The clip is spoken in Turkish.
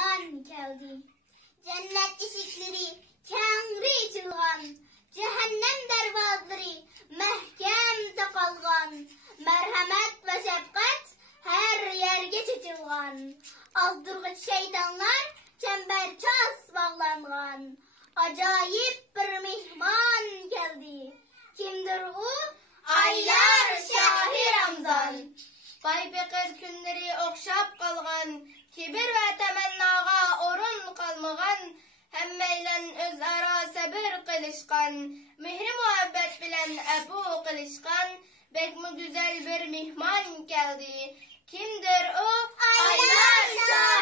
mehman geldi. Cennet ışıkları kengri açılgan, cehennem dervazları mehkem takalgan, merhamet ve şefkat her yerge çeçilgan, azdırgıç şeytanlar çemberças bağlangan, acayip bir mehman geldi. Kimdir o? Aylar Şahı Ramzan. Baybekir günleri okşap kalgan, kibir ve temennaga orun kalmagan, hemmeylen özara sabır kılışkan, mihri muhabbet bilen ebu kılışkan, bek mi güzel bir mihman geldi. Kimdir o? Aylar Şahı